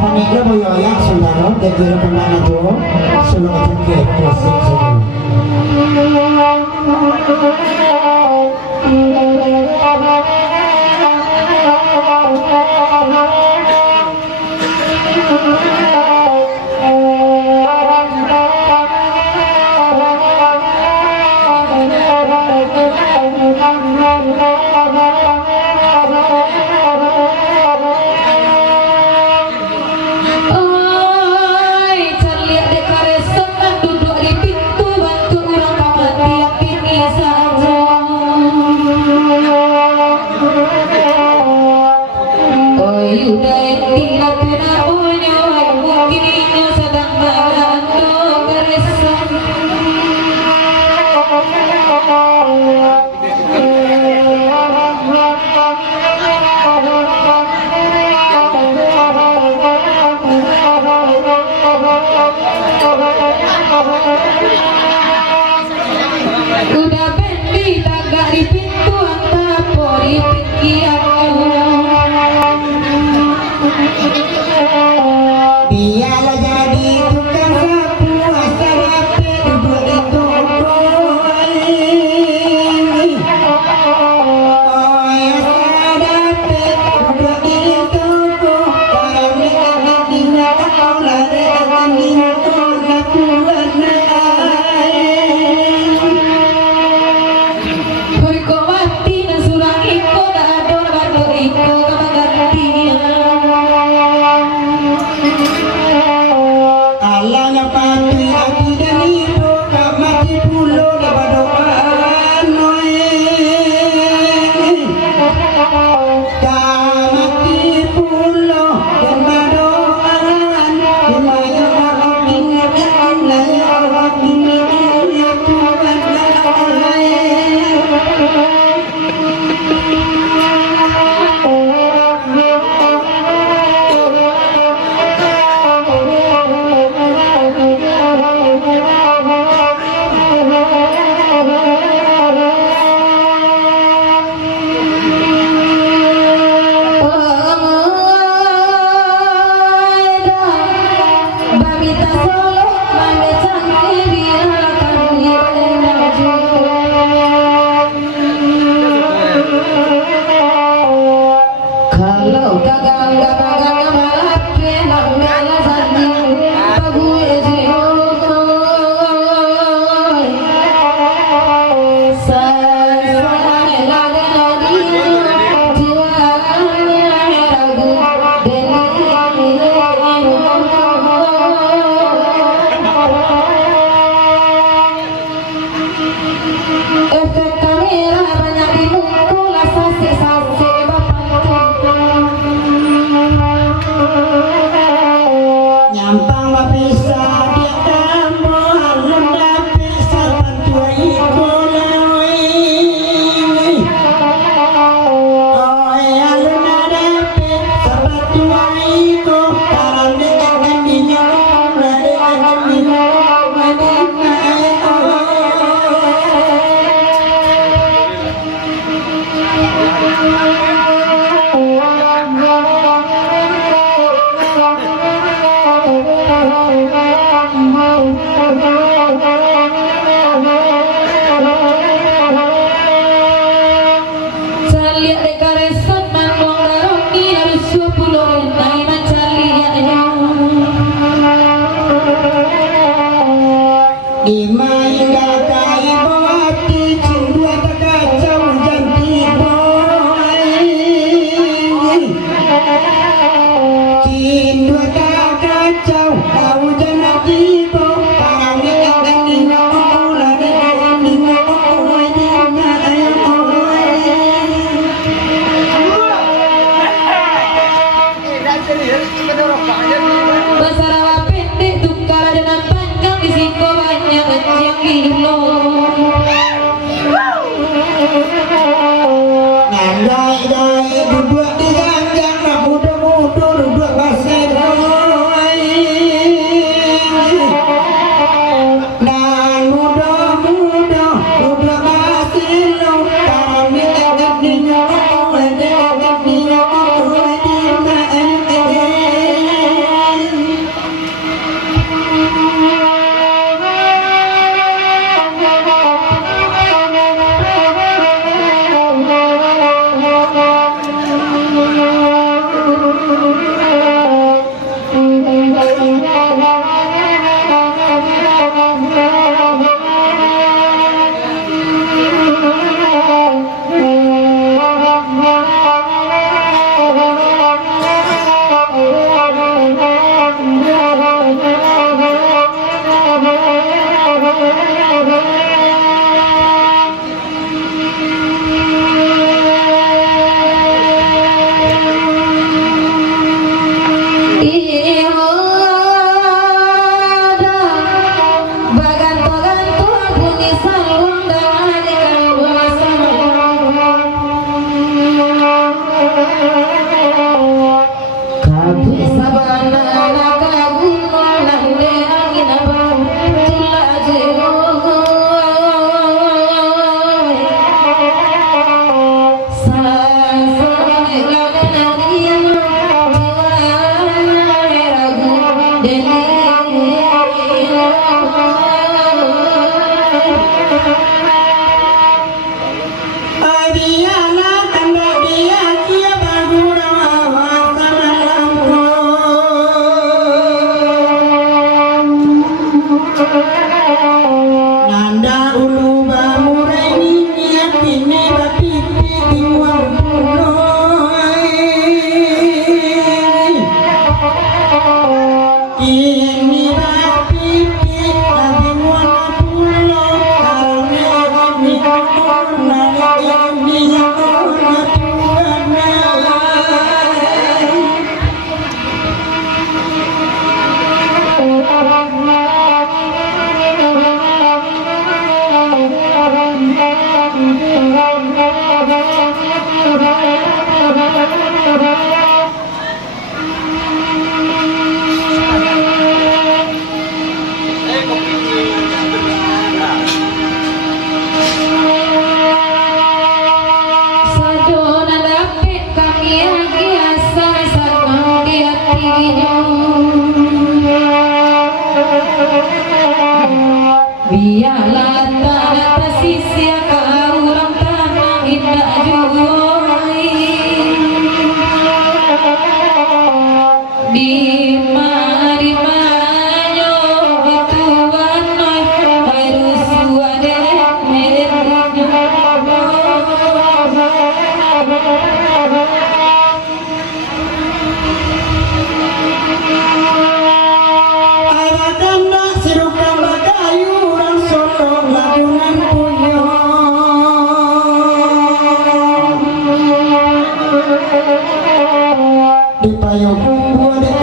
Panigla mo yoya, sulano, dagiro pa man ito, sulong at yung cake, klasik sa udah bendi tagak di pintu antara pori pikiran Dialah jadi tukang sapu asal api duduk di toko ini. Oh ya sadapi duduk di toko kalau mereka tinggal kau lari akan tinggal aku hoi ko mati na surang iko na ador bato iko kamagantian Alangnya pati ati dan ibu kak mati pulo da badoan kak mati pulo dan badoan kemaya awak ingat laya awak ingat ya Tuhan Babita solo, mame canggih akan diraju. Kalau gagal malah pelang malah sanjing gue efek kamera banyak dimukul sase-sase nyampang mapisa dia kamu alun dapit saban tua iko lawi oh ya alun dapit saban tua iko karang dengan minyak dengan minyak Lihat deka resot manwang daroki harus 20 rentai mencari di main gagai boti cindua terkacau janti boy cindua terkacau kau jangan tiba karangnya akan dinau lari akan dinau dinau Basarawa pendek tukar dengan panjang risiko banyak yang hilang. Nandai duduk di ganjang nak muda-muda duduk pasir dan muda-muda duduk pasir kami agak dinau Adiana tanda dia kia bagura wasamanamku Nanda ulu bamuraini niatine bapipi tingwang punoi Kini bapipi tingwang pulo Karne mikona ini kona tuana Sajona dapet kami lagi asa sakang di hatinya Biarlah tanah sisi kau orang tanah indah juai Di mari manyo tuan harus suade Aradanda sirukan bagayuran solo lagunan punyo Di payung buat